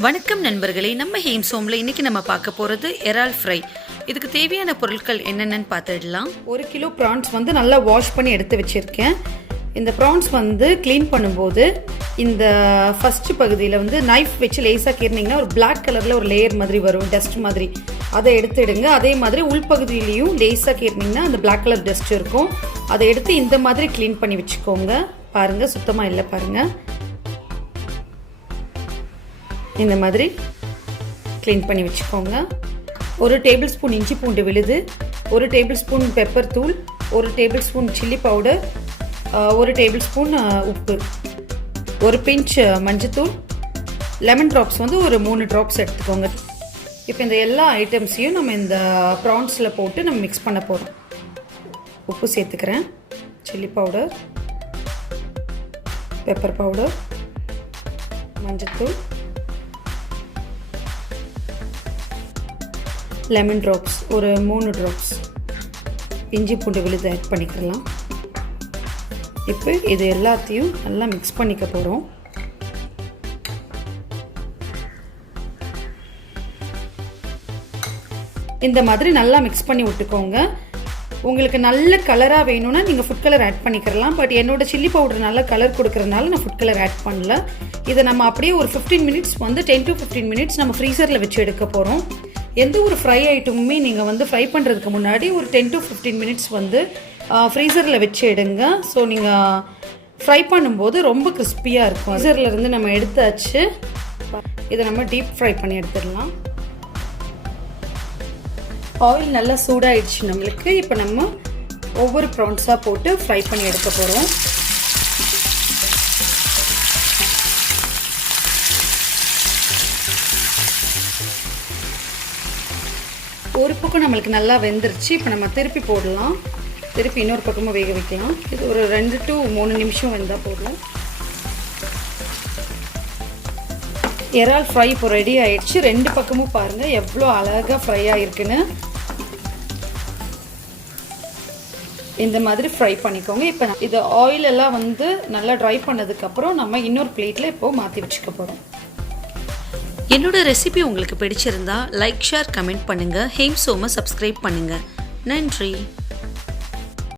வணக்கம் நண்பர்களே, நம்ம ஹேம் சோமில் இன்றைக்கி நம்ம பார்க்க போகிறது இறால் ஃப்ரை. இதுக்கு தேவையான பொருட்கள் என்னென்னு பார்த்துடலாம். 1 கிலோ ப்ரான்ஸ் வந்து நல்லா வாஷ் பண்ணி எடுத்து வச்சுருக்கேன். இந்த ப்ரான்ஸ் வந்து க்ளீன் பண்ணும்போது இந்த ஃபஸ்ட்டு பகுதியில் வந்து நைஃப் வச்சு லேஸாக கீறினீங்கன்னா ஒரு பிளாக் கலரில் ஒரு லேயர் மாதிரி வரும், டஸ்ட் மாதிரி. அதை எடுத்துடுங்க. அதே மாதிரி உள்பகுதியிலையும் லேஸாக கீறினீங்கன்னா அந்த பிளாக் கலர் டஸ்ட் இருக்கும். அதை எடுத்து இந்த மாதிரி க்ளீன் பண்ணி வச்சுக்கோங்க. பாருங்கள், சுத்தமாக இல்லை பாருங்கள். இந்த மாதிரி க்ளீன் பண்ணி வச்சுக்கோங்க. 1 டேபிள் ஸ்பூன் இஞ்சி பூண்டு விழுது, 1 டேபிள் ஸ்பூன் பெப்பர் தூள், 1 table spoon chilli powder, 1 table spoon உப்பு, 1 பிஞ்ச் மஞ்சத்தூள், லெமன் ட்ராப்ஸ் வந்து ஒரு 3 ட்ராப்ஸ் எடுத்துக்கோங்க. இப்போ இந்த எல்லா ஐட்டம்ஸையும் நம்ம இந்த ப்ரான்ஸில் போட்டு நம்ம மிக்ஸ் பண்ண போகிறோம். உப்பு சேர்த்துக்கிறேன், சில்லி பவுடர், பெப்பர் பவுடர், மஞ்சத்தூள், லெமன் ட்ராப்ஸ் ஒரு 3 ட்ராப்ஸ், இஞ்சி பூண்டு விழுது ஆட் பண்ணிக்கலாம். இப்போ இது எல்லாத்தையும் நல்லா மிக்ஸ் பண்ணிக்க போகிறோம். இந்த மாதிரி நல்லா மிக்ஸ் பண்ணி விட்டுக்கோங்க. உங்களுக்கு நல்ல கலராக வேணும்னா நீங்கள் ஃபுட் கலர் ஆட் பண்ணிக்கலாம். பட் என்னோட சில்லி பவுடர் நல்ல கலர் கொடுக்கறதுனால நான் ஃபுட் கலர் ஆட் பண்ணல. இதை நம்ம அப்படியே ஒரு 15 மினிட்ஸ் வந்து 10 to 15 மினிட்ஸ் நம்ம ஃப்ரீசரில் வச்சு எடுக்க போகிறோம். எந்த ஒரு ஃப்ரை ஐட்டமுமே நீங்கள் வந்து ஃப்ரை பண்ணுறதுக்கு முன்னாடி ஒரு 10 to 15 மினிட்ஸ் வந்து ஃப்ரீசரில் வச்சு எடுங்க. ஸோ நீங்கள் ஃப்ரை பண்ணும்போது ரொம்ப கிறிஸ்பியாக இருக்கும். ஃப்ரீசரில் இருந்து நம்ம எடுத்தாச்சு. இதை நம்ம டீப் ஃப்ரை பண்ணி எடுத்துடலாம். ஆயில் நல்லா சூடாகிடுச்சு நம்மளுக்கு. இப்போ நம்ம ஒவ்வொரு ப்ரான்ஸாக போட்டு ஃப்ரை பண்ணி எடுக்க போகிறோம். ஒரு பக்கம் நம்மளுக்கு நல்லா வெந்துருச்சு. இப்போ நம்ம திருப்பி போடலாம். திருப்பி இன்னொரு பக்கமும் வேக வைக்கலாம். இது ஒரு 2 to 3 நிமிஷம் வெந்தால் போதும். இறால் ஃப்ரை இப்போ ரெடி ஆயிடுச்சு. 2 பக்கமும் பாருங்கள் எவ்வளோ அழகாக ஃப்ரை ஆகிருக்குன்னு. இந்த மாதிரி ஃப்ரை பண்ணிக்கோங்க. இப்போ இது ஆயில் எல்லாம் வந்து நல்லா ட்ரை பண்ணதுக்கப்புறம் நம்ம இன்னொரு பிளேட்டில் இப்போது மாற்றி வச்சுக்க போகிறோம். என்னோட ரெசிபி உங்களுக்கு பிடிச்சிருந்தா லைக், ஷேர், கமெண்ட் பண்ணுங்கள். ஹேம் சோமை சப்ஸ்கிரைப் பண்ணுங்கள். நன்றி.